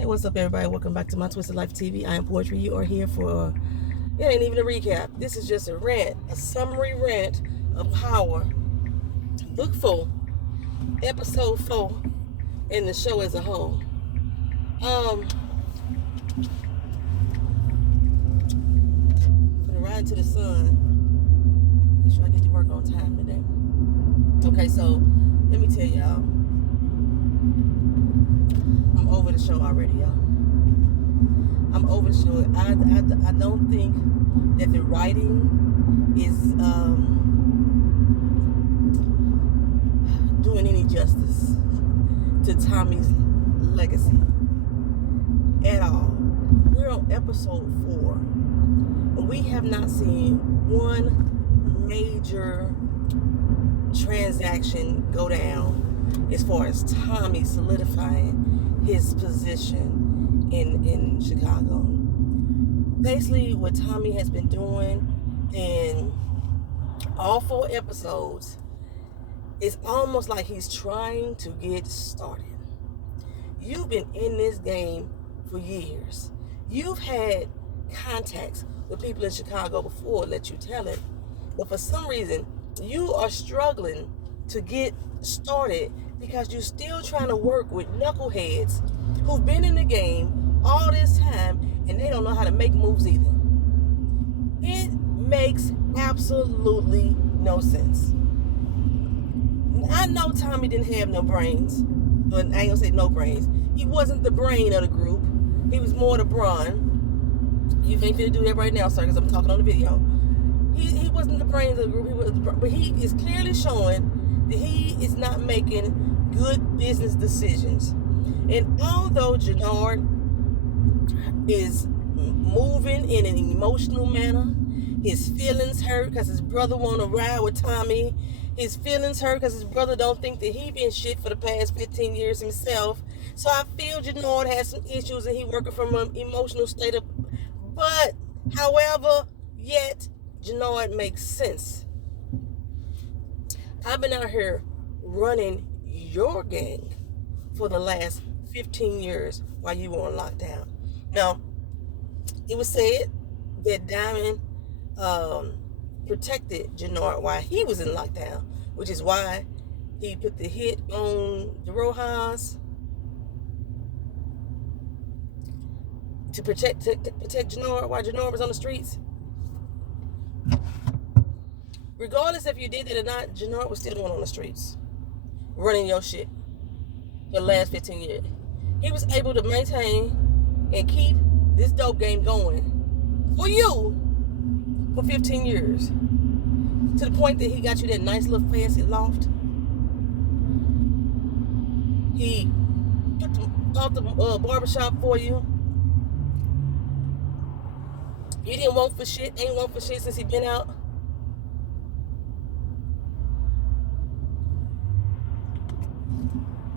Hey, what's up, everybody? Welcome back to my Twisted Life TV. I am Poetry. You are here for, it ain't even a recap. This is just a rant, a summary rant of power. Book 4, episode 4, and the show as a whole. For the ride to the sun. Make sure I get to work on time today. Okay, so let me tell y'all. I'm over the show already, y'all. I'm over the show. I don't think that the writing is doing any justice to Tommy's legacy at all. We're on episode 4, and we have not seen one major transaction go down as far as Tommy solidifying his position in Chicago. Basically, what Tommy has been doing in all 4 episodes is almost like he's trying to get started. You've been in this game for years. You've had contacts with people in Chicago before, let you tell it. But for some reason, you are struggling to get started because you're still trying to work with knuckleheads who've been in the game all this time and they don't know how to make moves either. It makes absolutely no sense. I know Tommy didn't have no brains, but I ain't gonna say no brains. He wasn't the brain of the group. He was more the brawn. You ain't finna do that right now, sir, because I'm talking on the video. He wasn't the brains of the group. But he is clearly showing that he is not making good business decisions. And although Jannard is moving in an emotional manner, his feelings hurt because his brother want to ride with Tommy. His feelings hurt because his brother don't think that he been shit for the past 15 years himself. So I feel Jannard has some issues and he working from an emotional state of. But, however, yet Jannard makes sense. I've been out here running your gang for the last 15 years while you were on lockdown. Now, it was said that Diamond protected Jannard while he was in lockdown, which is why he put the hit on the Rojas to protect Jannard while Jannard was on the streets. Regardless if you did that or not, Jannard was still going on the streets, running your shit for the last 15 years. He was able to maintain and keep this dope game going for you for 15 years. To the point that he got you that nice little fancy loft. He bought the barbershop for you. You didn't want for shit, ain't want for shit since he been out.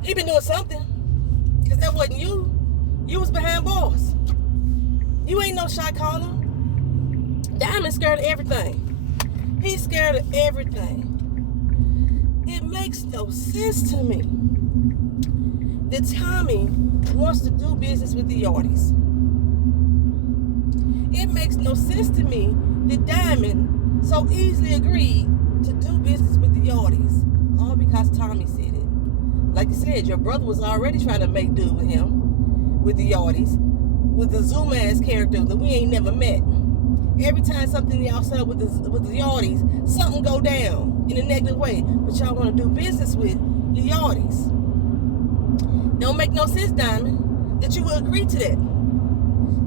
He been doing something. Because that wasn't you. You was behind bars. You ain't no shot caller. Diamond's scared of everything. He's scared of everything. It makes no sense to me that Tommy wants to do business with the Yardies. It makes no sense to me that Diamond so easily agreed to do business with the Yardies. All because Tommy said it. Like you said, your brother was already trying to make do with him, with the Yardies, with the Zoom-ass character that we ain't never met. Every time something y'all sell with the Yardies, something go down in a negative way. But y'all want to do business with the Yardies. Don't make no sense, Diamond, that you would agree to that.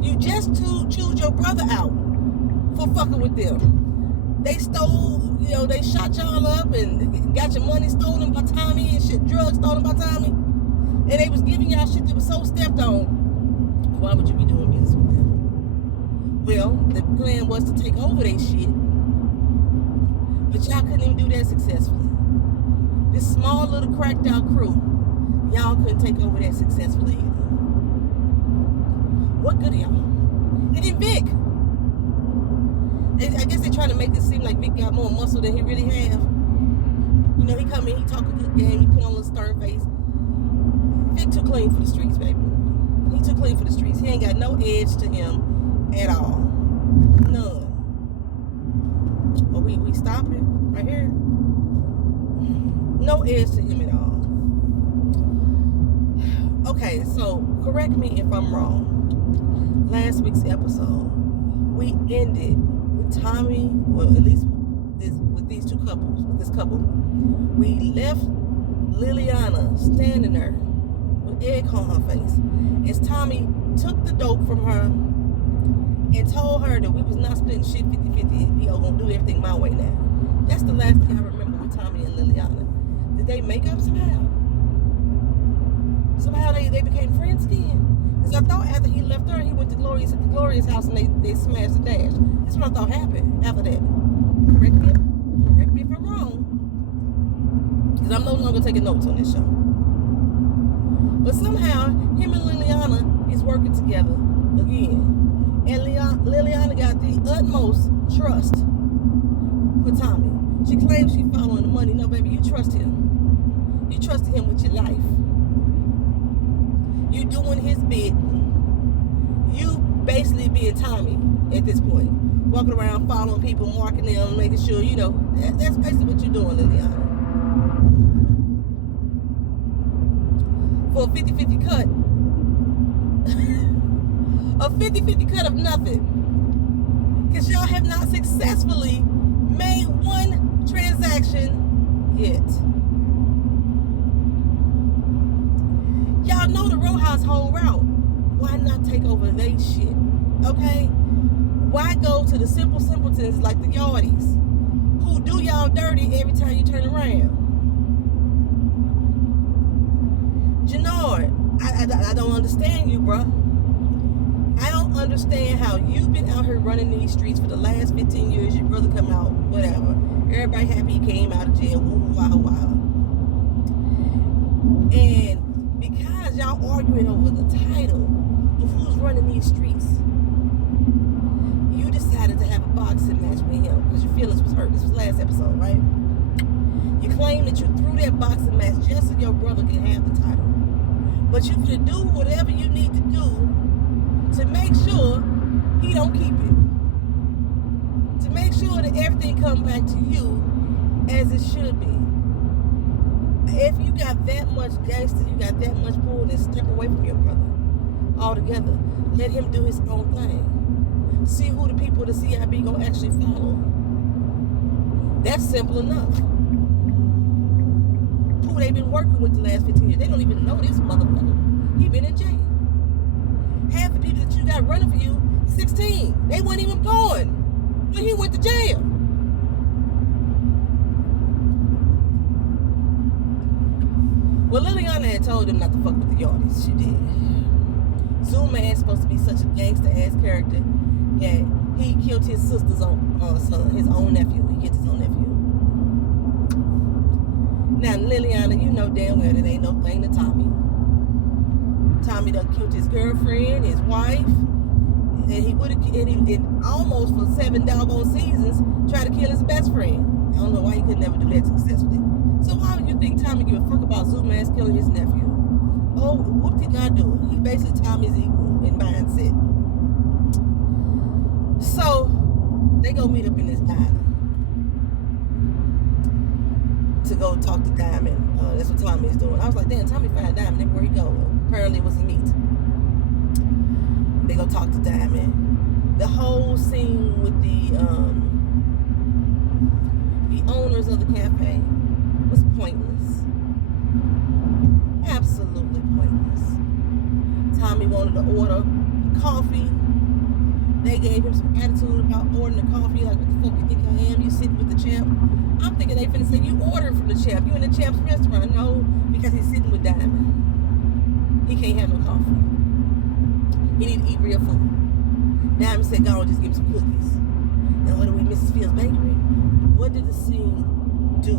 You just chewed your brother out for fucking with them. They stole, they shot y'all up and got your money stolen by Tommy and shit, drugs stolen by Tommy. And they was giving y'all shit that was so stepped on. Why would you be doing business with them? Well, the plan was to take over their shit. But y'all couldn't even do that successfully. This small little cracked out crew, y'all couldn't take over that successfully either. What good are y'all? And then Vic. I guess they're trying to make it seem like Vic got more muscle than he really have. He come in, he talk a good game, he put on a stern face. Vic too clean for the streets, baby. He too clean for the streets. He ain't got no edge to him at all. None. Well, we stopping right here. No edge to him at all. Okay, so correct me if I'm wrong. Last week's episode, we ended with Tommy, well, at least with these two couples, with this couple. We left Liliana standing there with egg on her face as Tommy took the dope from her and told her that we was not splitting shit 50-50. We all gonna do everything my way now. That's the last thing I remember with Tommy and Liliana. Did they make up somehow? Somehow they became friends again. Because I thought after he left her, he went to Gloria's house and they smashed the dash. That's what I thought happened after that. Correct me if I'm wrong. Because I'm no longer taking notes on this show. But somehow, him and Liliana is working together again. And Liliana got the utmost trust for Tommy. She claims she's following the money. No, baby, you trust him. You trusted him with your life. You doing his bit. You basically being Tommy at this point. Walking around following people, marking them, making sure, that's basically what you're doing, Liliana. For a 50-50 cut. A 50-50 cut of nothing. Because y'all have not successfully made one transaction yet. Y'all know the row house whole route. Why not take over they shit? Okay? Why go to the simpletons like the yardies who do y'all dirty every time you turn around? Janard, I don't understand you, bruh. I don't understand how you've been out here running these streets for the last 15 years. Your brother come out, whatever. Everybody happy he came out of jail. Wow. And because y'all arguing over the title of who's running these streets, you decided to have a boxing match with him because your feelings was hurt. This was last episode, right? You claim that you threw that boxing match just so your brother can have the title. But you could do whatever you need to do to make sure he don't keep it. To make sure that everything comes back to you as it should be. If you got that much gangster, you got that much pull, then step away from your brother altogether. Let him do his own thing. See who the people of the CIB gonna actually follow. That's simple enough. Who they been working with the last 15 years. They don't even know this motherfucker. He been in jail. Half the people that you got running for you, 16. They weren't even born when he went to jail. Well, Liliana had told him not to fuck with the yardies. She did. Zuma is supposed to be such a gangster-ass character that he killed his sister's own son, his own nephew. He killed his own nephew. Now, Liliana, you know damn well that ain't no thing to Tommy. Tommy done killed his girlfriend, his wife, and he almost for 7 doggone seasons tried to kill his best friend. I don't know why he could never do that successfully. So why would you think Tommy give a fuck about Zuma's killing his nephew? Oh, what did God do? He basically Tommy's equal in mindset. So they go meet up in this diner to go talk to Diamond. That's what Tommy's doing. I was like, damn, Tommy found Diamond everywhere he go. Apparently it was a meet. They go talk to Diamond. The whole scene with the owners of the cafe was pointless. Absolutely pointless. Tommy wanted to order coffee. They gave him some attitude about ordering the coffee. Like, what the fuck you think I am? You sitting with the champ? I'm thinking they finna say you ordered from the champ. You in the champ's restaurant. No, because he's sitting with Diamond. He can't have no coffee. He need to eat real food. Diamond said, go on, just give him some cookies. And what do we, Mrs. Fields Bakery? What did the scene do?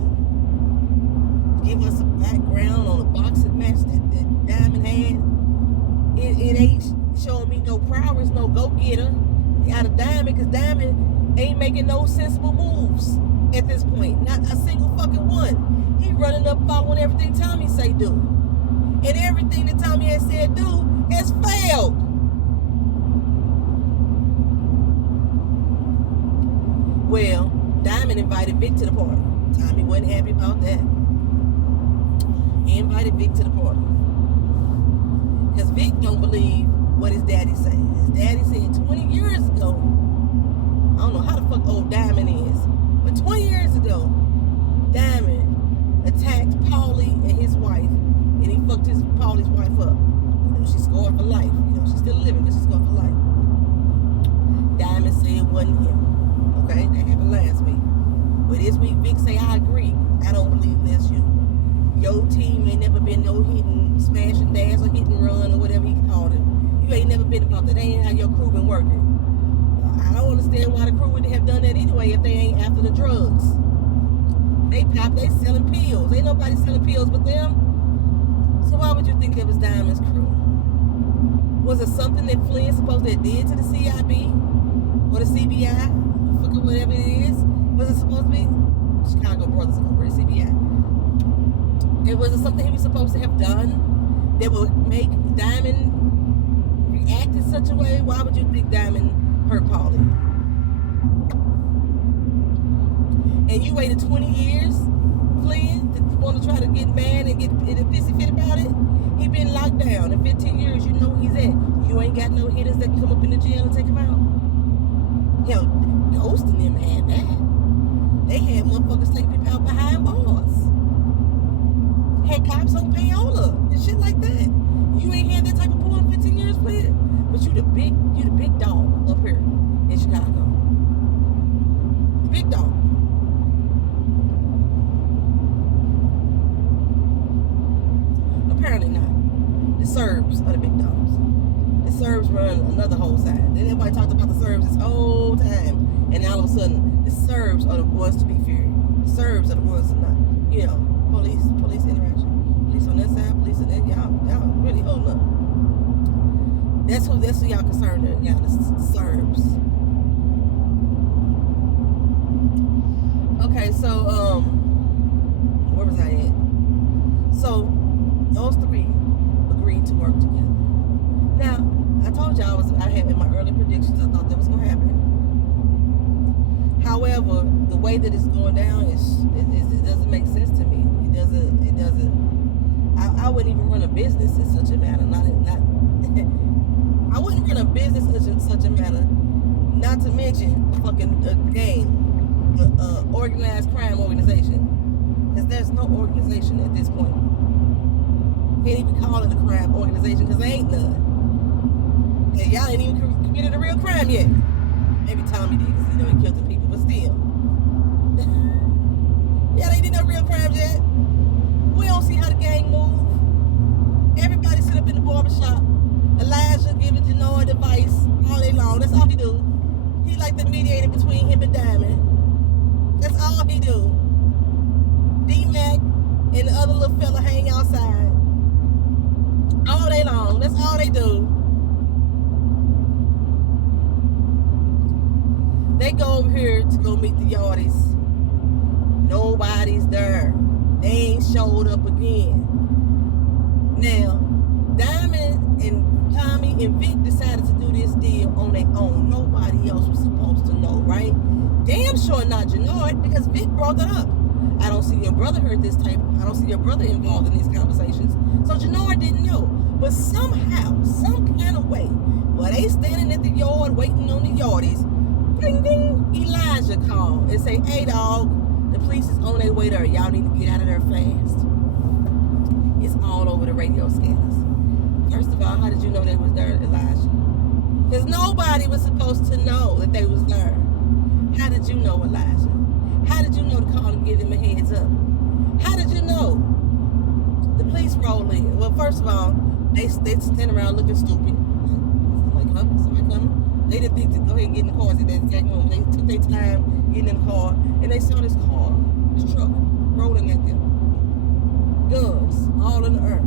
Give us a background on a boxing match that Diamond had? It ain't showing me no prowess, no go-getter out of Diamond, because Diamond ain't making no sensible moves at this point. Not a single fucking one. He running up following everything Tommy say do. And everything that Tommy had said do, has failed. Well, Diamond invited Vic to the party. Tommy wasn't happy about that. He invited Vic to the party. Because Vic don't believe what his daddy said. His daddy said 20 years ago, I don't know how the fuck old Diamond is, but 20 years ago, Diamond attacked Paulie and his wife, and he fucked Paulie's wife up. You know, she scored for life. You know, she's still living, but she scored for life. Diamond said it wasn't him. Okay, that happened last week. But this week, Vic say, I agree. I don't believe that's you. Your team ain't never been no hitting, smash and dash or hit and run or whatever he called it. You ain't never been about that. That ain't how your crew been working. I don't understand why the crew would have done that anyway if they ain't after the drugs. They selling pills. Ain't nobody selling pills but them. So why would you think it was Diamond's crew? Was it something that Flynn supposedly did to the CIB or the CBI? Fucking whatever it is. Was it supposed to be? Chicago Brothers Incorporated, CBI. Was it something he was supposed to have done that would make Diamond react in such a way? Why would you think Diamond hurt Paulie? And you waited 20 years, Flynn, to want to try to get mad and get in a pissy fit about it? He been locked down. In 15 years, you know where he's at. You ain't got no hitters that can come up in the jail and take him out. Hell, Ghost and them had that. They had motherfuckers take people out behind bars. Had cops on payola and shit like that. You ain't had that type of pull in 15 years, Flynn. But you the big dog up here in Chicago. Big dog. Apparently not. The Serbs are the big dogs. The Serbs run another whole side. Then everybody talked about the Serbs this whole time. And all of a sudden, the Serbs are the ones to be feared. The Serbs are the ones to not, you know, police interaction. Police on that side, police on that. Y'all really holding up. That's who y'all concerned with. Y'all, the Serbs. Okay, so, where was I at? So, those three agreed to work together. Now, I told y'all I had in my early predictions, I thought that was going to happen. However, the way that it's going down it doesn't make sense to me. It doesn't. I wouldn't even run a business in such a manner. I wouldn't run a business in such a manner. Not to mention fucking a gang, organized crime organization. Because there's no organization at this point. Can't even call it a crime organization because there ain't none. And y'all ain't even committed a real crime yet. Maybe Tommy did because he killed the people, but still. Y'all ain't did no real crimes yet. We don't see how the gang move. Everybody sit up in the barbershop. Elijah giving Janoy advice all day long. That's all he do. He like the mediator between him and Diamond. That's all he do. D-Mac and the other little fella hang outside. All day long. That's all they do. They go over here to go meet the yardies. Nobody's there. They ain't showed up again. Now, Diamond and Tommy and Vic decided to do this deal on their own. Nobody else was supposed to know, right? Damn sure not Janoy, because Vic brought that up. I don't see your brother heard this tape. I don't see your brother involved in these conversations. So Janoy didn't know. But somehow, some kind of way, while they standing at the yard waiting on the yardies, ding ding, Elijah called and say, hey dog, the police is on their way there. Y'all need to get out of there fast. It's all over the radio scanners. First of all, how did you know they was there, Elijah? Because nobody was supposed to know that they was there. How did you know, Elijah? How did you know to call and give them a heads up? How did you know? The police roll in. Well, first of all, they stand around looking stupid. Somebody coming. They didn't think to go ahead and get in the car at that exact moment. They took their time getting in the car, and they saw this car, this truck, rolling at them. Guns all in the air.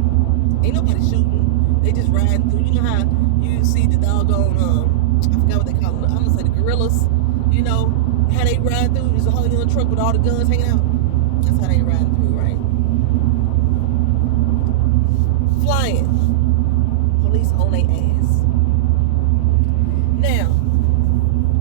Ain't nobody shooting. They just riding through. You know how you see the doggone, I forgot what they call it. I'm gonna say the gorillas. You know how they ride through. There's a whole little truck with all the guns hanging out. That's how they riding through, right? Flying. police on their ass. Now,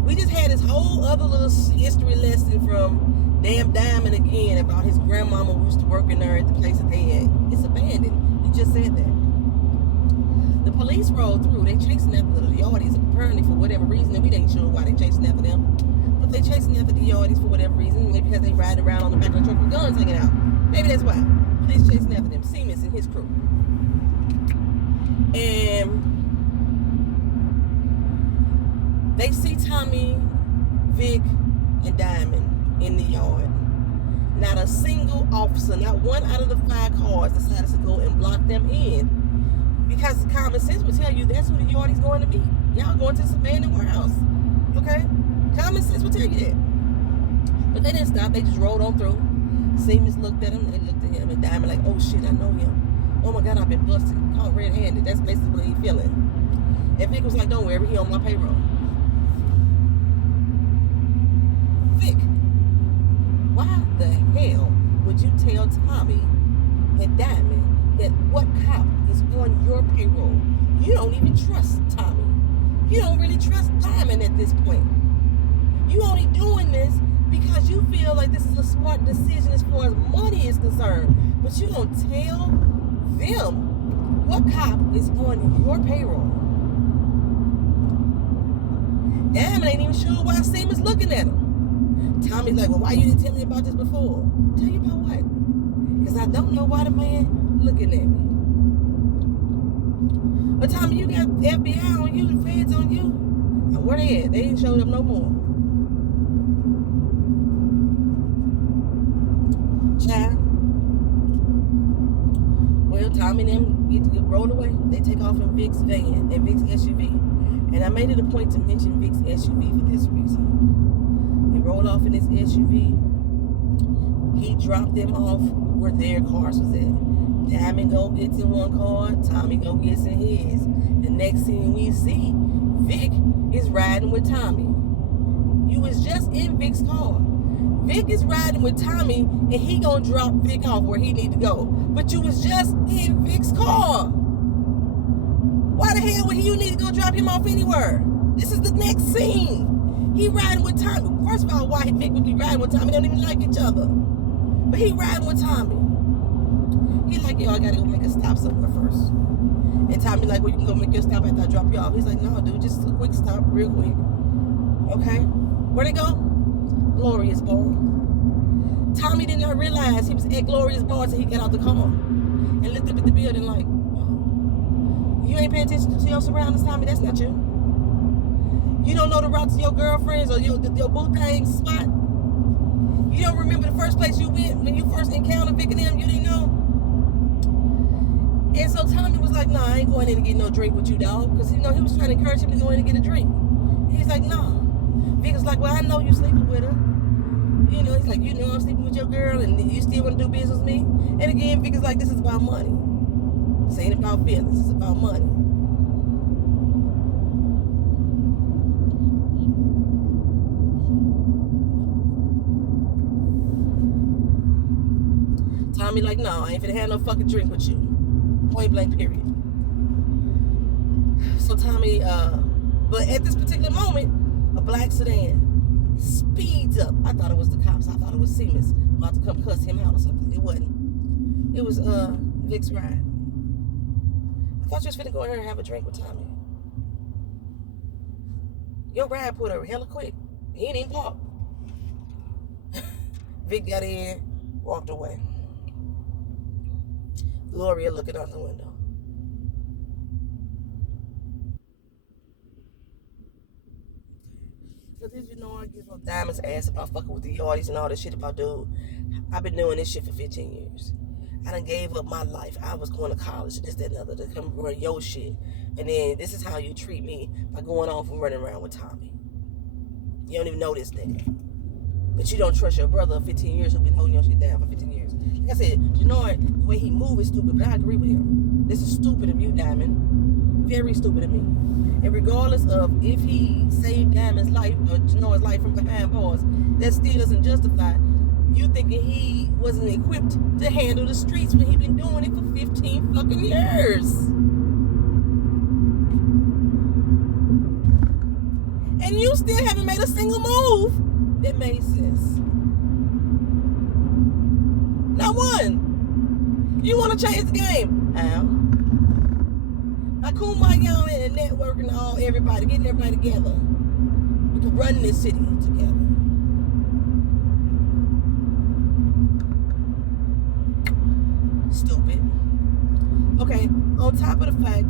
we just had this whole other little history lesson from damn Diamond again about his grandmama who used to work in there at the place that they had. It's abandoned. He just said that. The police rolled through. They chasing after the Yardies apparently for whatever reason, and we ain't sure why they chasing after them. But they chasing after the Yardies for whatever reason. Maybe because they riding around on the back of the truck with guns hanging out. Maybe that's why. Police chasing after them. Siemens and his crew. And they see Tommy, Vic, and Diamond in the yard. Not a single officer, not one out of the 5 cars decided to go and block them in. Because common sense would tell you that's who the Yardies going to be. Y'all going to this abandoned warehouse. Okay? Common sense would tell you that. But they didn't stop. They just rolled on through. Siemens looked at him. They looked at him. And Diamond like, oh shit, I know him. Oh my God, I've been busted. Caught red-handed. That's basically what he feeling. And Vic was like, don't worry, he on my payroll. Vic, why the hell would you tell Tommy and Diamond that what cop is on your payroll? You don't even trust Tommy. You don't really trust Diamond at this point. You only doing this because you feel like this is a smart decision as far as money is concerned. But you don't tell them what cop is on your payroll. Diamond ain't even sure why Siemens looking at him. Tommy's like, well, why you didn't tell me about this before? Tell you about what? Because I don't know why the man looking at me. But Tommy, you got FBI on you and feds on you. And where they at? They ain't showed up no more. Child. Well, Tommy and them get to get rolled away. They take off in Vic's van and Vic's SUV. And I made it a point to mention Vic's SUV for this reason. They rolled off in his SUV. He dropped them off where their cars was at. Diamond go gets in one car, Tommy go gets in his. The next thing we see, Vic is riding with Tommy. You was just in Vic's car. Vic is riding with Tommy and he gonna drop Vic off where he need to go. But you was just in Vic's car. Why the hell would you need to go drop him off anywhere? This is the next scene. He riding with Tommy. First of all, why Vic would be riding with Tommy? They don't even like each other. But he riding with Tommy. He's like, yo, I gotta go make a stop somewhere first. And Tommy like, well, you can go make your stop after I drop you off. He's like, no, dude, just a quick stop, real quick. Okay. Where'd they go? Gloria's Bar. Tommy did not realize he was at Gloria's Bar until he got out the car and looked up at the building like, oh, you ain't paying attention to your surroundings, Tommy. That's not you. You don't know the route to your girlfriend's or your boo thing spot. You don't remember the first place you went when you first encountered Vic and them. You didn't know. And so Tommy was like, nah, I ain't going in to get no drink with you, dog. Because, you know, he was trying to encourage him to go in and get a drink. And he's like, nah. Vic was like, well, I know you sleeping with her. You know, he's like, you know I'm sleeping with your girl and you still want to do business with me? And again, Vic is like, this is about money. This ain't about feelings. It's about money. Tommy like, no, I ain't finna have no fucking drink with you. Point blank, period. So Tommy, but at this particular moment, a black sedan speeds up. I thought it was the cops. I thought it was Siemens about to come cuss him out or something. It wasn't. It was Vic's ride. I thought you was finna go in here and have a drink with Tommy. Your ride put her hella quick. He didn't even park. Vic got in, walked away. Gloria looking out the window. So did you know I give no Diamond's ass about fucking with the Yardies and all this shit about, dude, I've been doing this shit for 15 years. I done gave up my life. I was going to college and this, that, and the other to come run your shit. And then this is how you treat me by going off and running around with Tommy. You don't even know this nigga. But you don't trust your brother of 15 years who's been holding your shit down for 15 years. Like I said, you know what? The way he moves is stupid, but I agree with him. This is stupid of you, Diamond. Very stupid of me. And regardless of if he saved Diamond's life or Janora's life from behind bars, that still doesn't justify you thinking he wasn't equipped to handle the streets when he been doing it for 15 fucking years. And you still haven't made a single move that made sense. Not one. You want to change the game? How? By kumbaya and networking all everybody, getting everybody together. We can run this city together. Stupid. Okay, on top of the fact,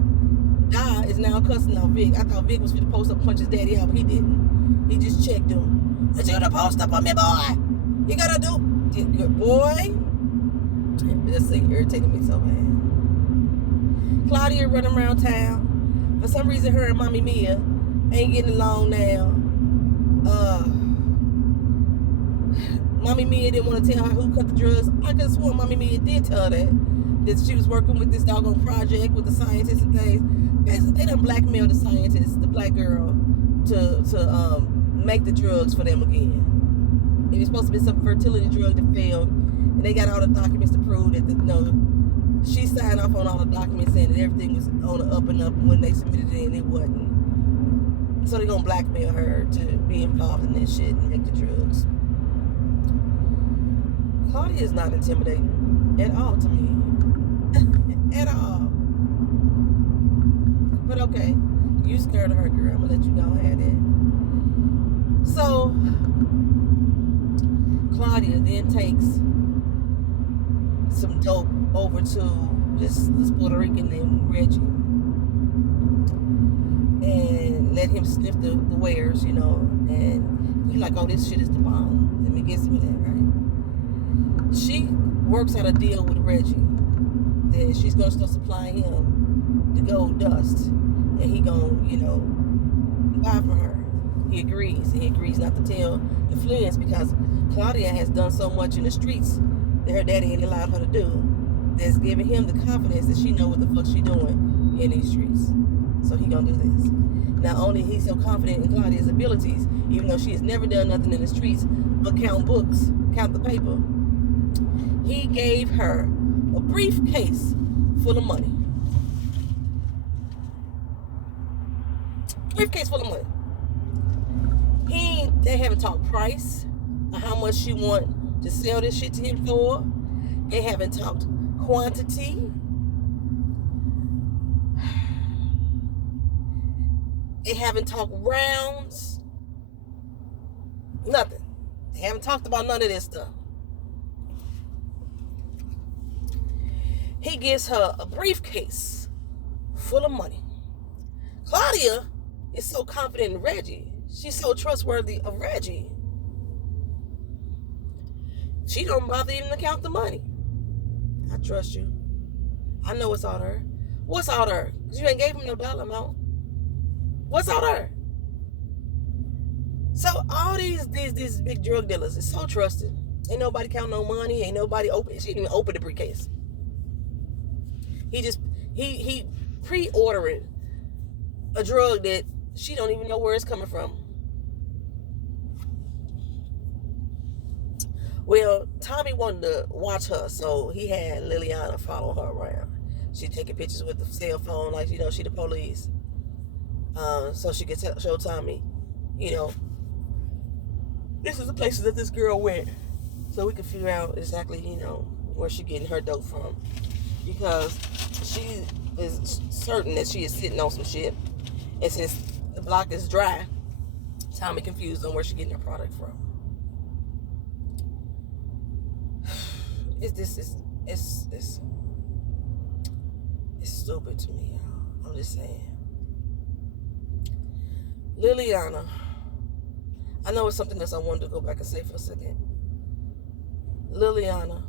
Da is now cussing out Vic. I thought Vic was going to post up and punch his daddy out, but he didn't. He just checked him. But you gonna post up on me, boy? You gotta do good, boy. This thing irritated me so bad. Claudia running around town. For some reason, her and Mommy Mia ain't getting along now. Mommy Mia didn't want to tell her who cut the drugs. I could have sworn Mommy Mia did tell her that she was working with this doggone project with the scientists and things. They done blackmailed the scientist, the black girl, to make the drugs for them again. It was supposed to be some fertility drug that failed, and they got all the documents to prove that she signed off on all the documents saying that everything was on the up and up, and when they submitted it in, it wasn't. So they're gonna blackmail her to be involved in this shit and make the drugs. Claudia is not intimidating at all to me. At all. But okay, you scared of her, girl. I'm gonna let you go ahead and. So Claudia then takes some dope over to this Puerto Rican named Reggie and let him sniff the wares, and he's like, oh, this shit is the bomb. Let me get some of that, right? She works out a deal with Reggie that she's gonna start supplying him the gold dust, and he gonna, buy from her. He agrees. He agrees not to tell the Flynns because Claudia has done so much in the streets that her daddy ain't allowed her to do. That's giving him the confidence that she know what the fuck she doing in these streets. So he gonna do this. Not only he's so confident in Claudia's abilities, even though she has never done nothing in the streets but count books, count the paper. He gave her a briefcase full of money. Briefcase full of money. They haven't talked price or how much she want to sell this shit to him for. They haven't talked quantity. They haven't talked rounds. Nothing. They haven't talked about none of this stuff. He gives her a briefcase full of money. Claudia is so confident in Reggie. She's so trustworthy of Reggie. She don't bother even to count the money. I trust you. I know what's out her. What's out her? You ain't gave him no dollar amount. What's out her? So all these big drug dealers is so trusted. Ain't nobody count no money. Ain't nobody open. She didn't even open the briefcase. He pre-ordering a drug that she don't even know where it's coming from. Well, Tommy wanted to watch her, so he had Liliana follow her around. She taking pictures with the cell phone, like, she the police. So she could show Tommy, this is the places that this girl went. So we can figure out exactly, where she getting her dope from. Because she is certain that she is sitting on some shit. And since the block is dry, Tommy confused on where she getting her product from. It's stupid to me, y'all. I'm just saying. Liliana. I know it's something else I wanted to go back and say for a second. Liliana.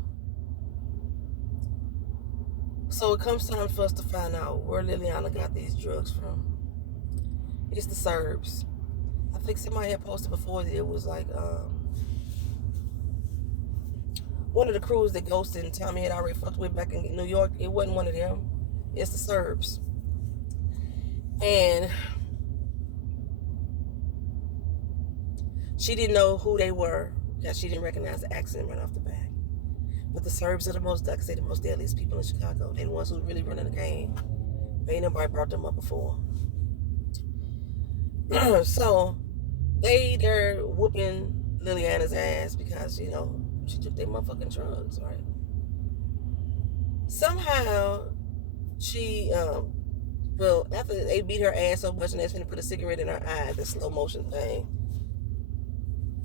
So it comes time for us to find out where Liliana got these drugs from. It's the Serbs. I think somebody had posted before that it was like one of the crews that Ghost and Tommy had already fucked with back in New York. It wasn't one of them. It's the Serbs. And she didn't know who they were because she didn't recognize the accent right off the bat. But the Serbs are the most deadliest people in Chicago. They're the ones who really running the game. Ain't nobody brought them up before. So they're whooping Liliana's ass because, she took their motherfucking drugs, right? Somehow, she, after they beat her ass so much and they was finna put a cigarette in her eye, the slow motion thing,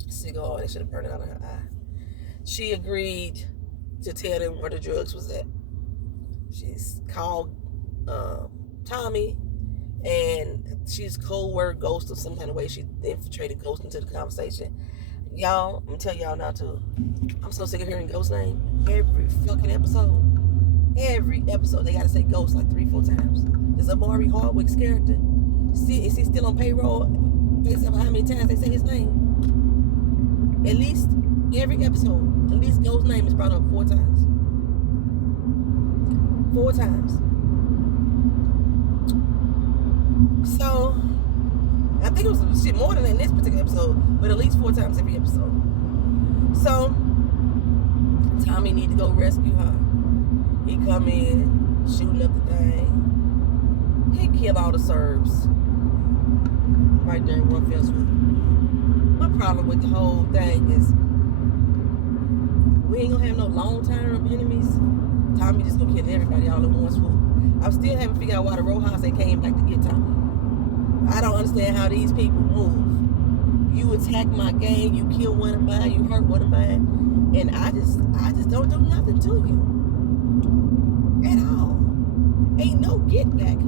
cigar, they should have burned it out of her eye. She agreed to tell them where the drugs was at. She's called Tommy, and she's cold word ghost of some kind of way. She infiltrated ghost into the conversation. Y'all, I'm telling y'all now too. I'm so sick of hearing ghost name every fucking episode. Every episode they gotta say ghost like 3-4 times. Is Amari Hardwick's character? Is he still on payroll based on how many times they say his name? At least every episode, at least ghost's name is brought up 4 times. 4 times. So I think it was shit more than that in this particular episode, but at least 4 times every episode. So Tommy need to go rescue her. He come in, shooting up the thing. He kill all the Serbs right there in one fell swoop. My problem with the whole thing is we ain't gonna have no long-term enemies. Tommy just gonna kill everybody all in one swoop. I still haven't figured out why the Rojas they came back to get Tommy. I don't understand how these people move. You attack my gang, you kill one of mine, you hurt one of mine, and I just don't do nothing to you at all. Ain't no get back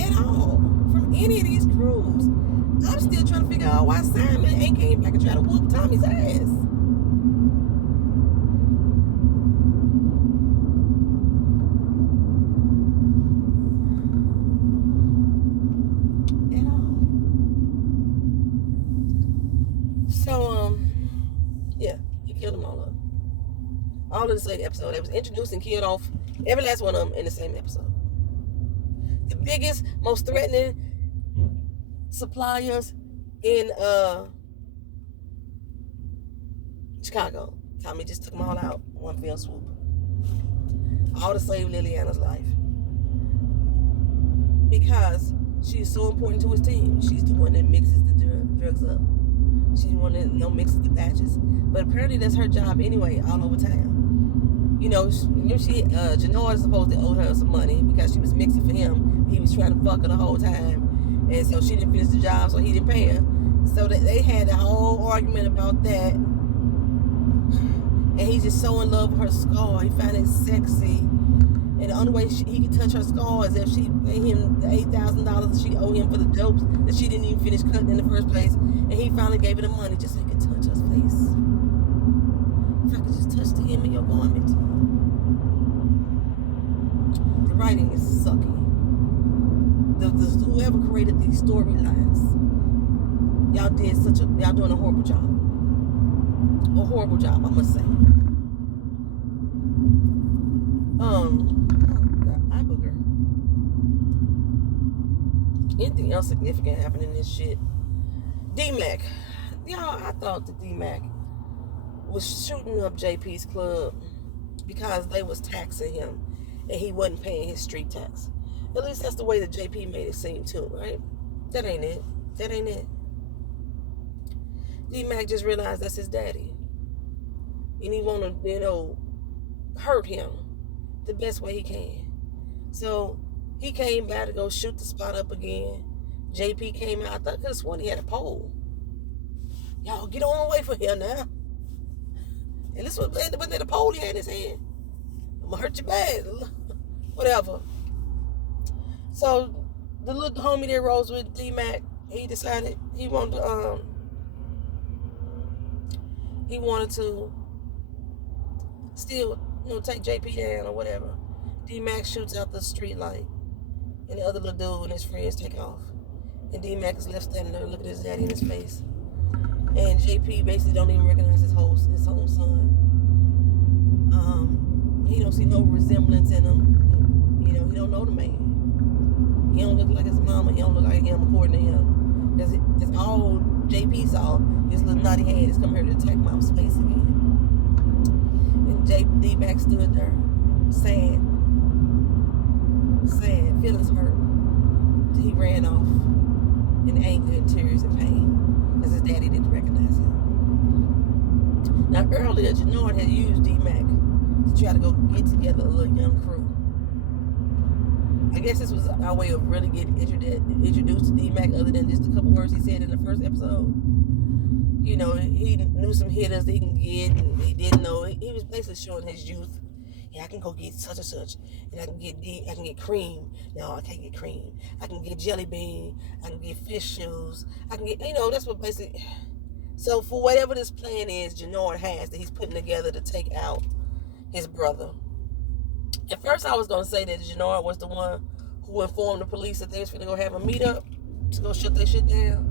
at all from any of these crews. I'm still trying to figure out why Simon ain't came back and try to whoop Tommy's ass. So, yeah, he killed them all up. All in the same episode. They was introduced and killed off every last one of them in the same episode. The biggest, most threatening suppliers in Chicago. Tommy just took them all out in one fell swoop. All to save Liliana's life. Because she's so important to his team. She's the one that mixes the drugs up. She's the one that mixes the batches. But apparently that's her job anyway, all over town. Genoa is supposed to owe her some money because she was mixing for him. He was trying to fuck her the whole time. And so she didn't finish the job, so he didn't pay her. So they had a whole argument about that. And he's just so in love with her scar. He found it sexy. And the only way he could touch her scar is if she paid him the $8,000 that she owed him for the dopes that she didn't even finish cutting in the first place. And he finally gave her the money just so he could touch her face. If I could just touch the hem of your garment. The writing is sucky. Whoever created these storylines, y'all doing a horrible job. A horrible job, I must say. Eye booger. Anything else significant happening in this shit? D-Mac. Y'all, I thought that D-Mac was shooting up JP's club because they was taxing him and he wasn't paying his street tax. At least that's the way that JP made it seem too, right? That ain't it. D-Mac just realized that's his daddy. And he want to, hurt him the best way he can. So he came back to go shoot the spot up again. JP came out. I thought this one he had a pole. Y'all get on away from here now. And this was the pole he had in his hand. I'm gonna hurt you bad. Whatever. So the little homie that rose with D-Mac, he decided he wanted to still, take JP down or whatever. D-Mac shoots out the street light. And the other little dude and his friends take off. And D-Mac is left standing there looking at his daddy in his face. And JP basically don't even recognize his own son. He don't see no resemblance in him. He don't know the man. He don't look like his mama. He don't look like him according to him. That's all JP saw. This little naughty head is coming here to attack my space again. And D-Mac stood there, sad, feelings hurt. He ran off in anger and tears and pain. because his daddy didn't recognize him. Now, earlier, Jannard had used D-Mac to try to go get together a little young crew. I guess this was our way of really getting introduced to D-Mac, other than just a couple words he said in the first episode. You know, he knew some hitters that he can get, and he didn't know. He was basically showing his youth. Yeah, I can go get such and such, and I can get cream. No, I can't get cream. I can get jelly bean. I can get fish shoes. I can get, that's what basically. So for whatever this plan is, Jannard has that he's putting together to take out his brother. At first, I was gonna say that Jannard was the one who informed the police that they was gonna go have a meetup to go shut their shit down.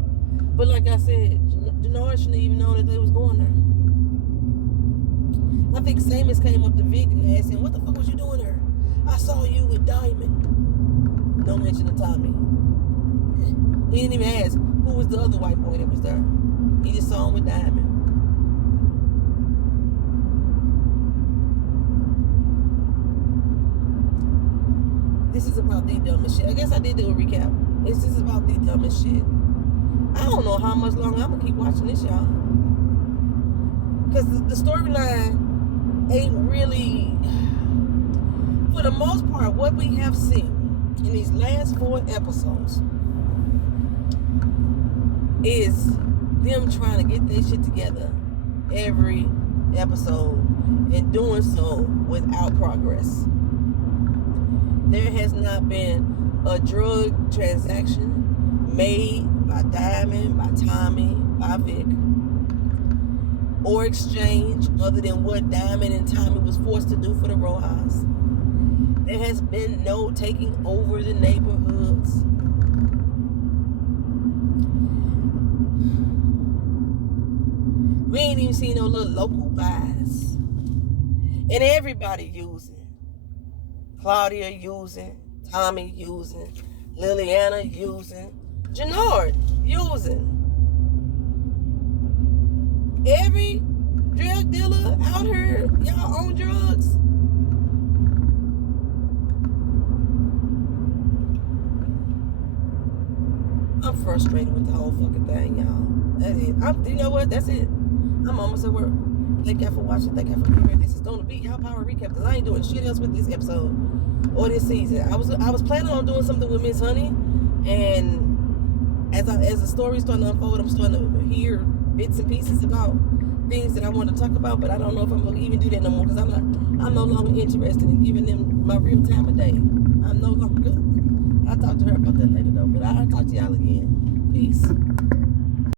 But like I said, Jannard shouldn't even known that they was going there. I think Samus came up to Vic and asked him, "What the fuck was you doing there? I saw you with Diamond." No mention of Tommy. He didn't even ask who was the other white boy that was there. He just saw him with Diamond. This is about the dumbest shit. I guess I did do a recap. This is about the dumbest shit. I don't know how much longer I'm going to keep watching this, y'all. Because the storyline ain't really, for the most part, what we have seen in these last 4 episodes is them trying to get their shit together every episode and doing so without progress. There has not been a drug transaction made by Diamond, by Tommy, by Vic, or exchange other than what Diamond and Tommy was forced to do for the Rojas. There has been no taking over the neighborhoods. We ain't even seen no little local buys. And everybody using. Claudia using. Tommy using. Liliana using. Jannard using. Every drug dealer out here, y'all own drugs. I'm frustrated with the whole fucking thing, y'all. That is. You know what? That's it. I'm almost at work. Thank y'all for watching. Thank y'all for being here. This is going to be y'all power recap because I ain't doing shit else with this episode or this season. I was planning on doing something with Miss Honey, and as the story's starting to unfold, I'm starting to hear bits and pieces about things that I want to talk about, but I don't know if I'm going to even do that no more because I'm no longer interested in giving them my real time of day. I'm no longer. I'll talk to her about that later though, but I'll talk to y'all again. Peace.